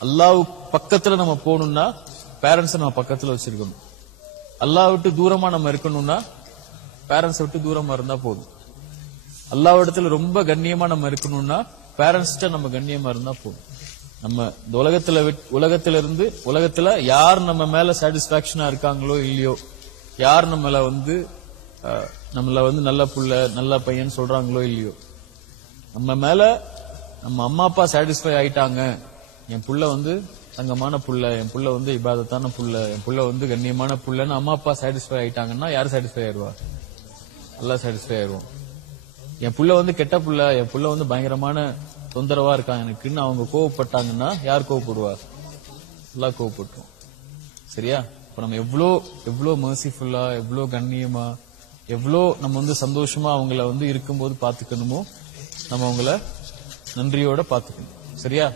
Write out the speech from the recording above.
அல்லாஹ் பக்கத்துல நம்ம போகணும்னா பேரண்ட்ஸ் நம்ம பக்கத்துல வச்சிருக்கணும். அல்லாஹ் விட்டு தூரமா நம்ம இருக்கணும்னா பேரண்ட்ஸ் விட்டு தூரமா இருந்தா போதும். அல்லாஹ் இடத்துல ரொம்ப கண்ணியமா நம்ம இருக்கணும்னா பேரண்ட்ஸ்ட நம்ம கண்ணியமா இருந்தா போதும். நம்ம இந்த உலகத்துல யார் நம்ம மேல சாட்டிஸ்பாக்சனா இருக்காங்களோ இல்லையோ, யார் நம்மள நல்ல புள்ள நல்ல பையன் சொல்றாங்களோ இல்லையோ, நம்ம மேல நம்ம அம்மா அப்பா சாட்டிஸ்பை ஆயிட்டாங்க, என் புள்ள தங்கமான புள்ள, என் புள்ள இபாதத்தான புள்ள, என் புள்ள கண்ணியமான புள்ளன்னு அம்மா அப்பா சாட்டிஸ்பை ஆயிட்டாங்கன்னா யார் சாட்டிஸ்பை ஆயிடுவா? அல்லாஹ் சாட்டிஸ்பை ஆயிடுவோம். என் புள்ள கெட்ட புள்ள, என் புள்ள பயங்கரமான தொந்தரவா இருக்காங்க எனக்குன்னு அவங்க கோவப்பட்டாங்கன்னா யார் கோவப்படுவா? அல்லாஹ் கோவப்பட்டுரும். சரியா? இப்ப நம்ம எவ்வளோ மர்சிஃபுல்லா, எவ்வளோ கண்ணியமா, எவ்வளோ நம்ம சந்தோஷமா அவங்கள இருக்கும்போது பாத்துக்கணுமோ நம்ம அவங்கள நன்றியோட பாத்துக்கணும். சரியா?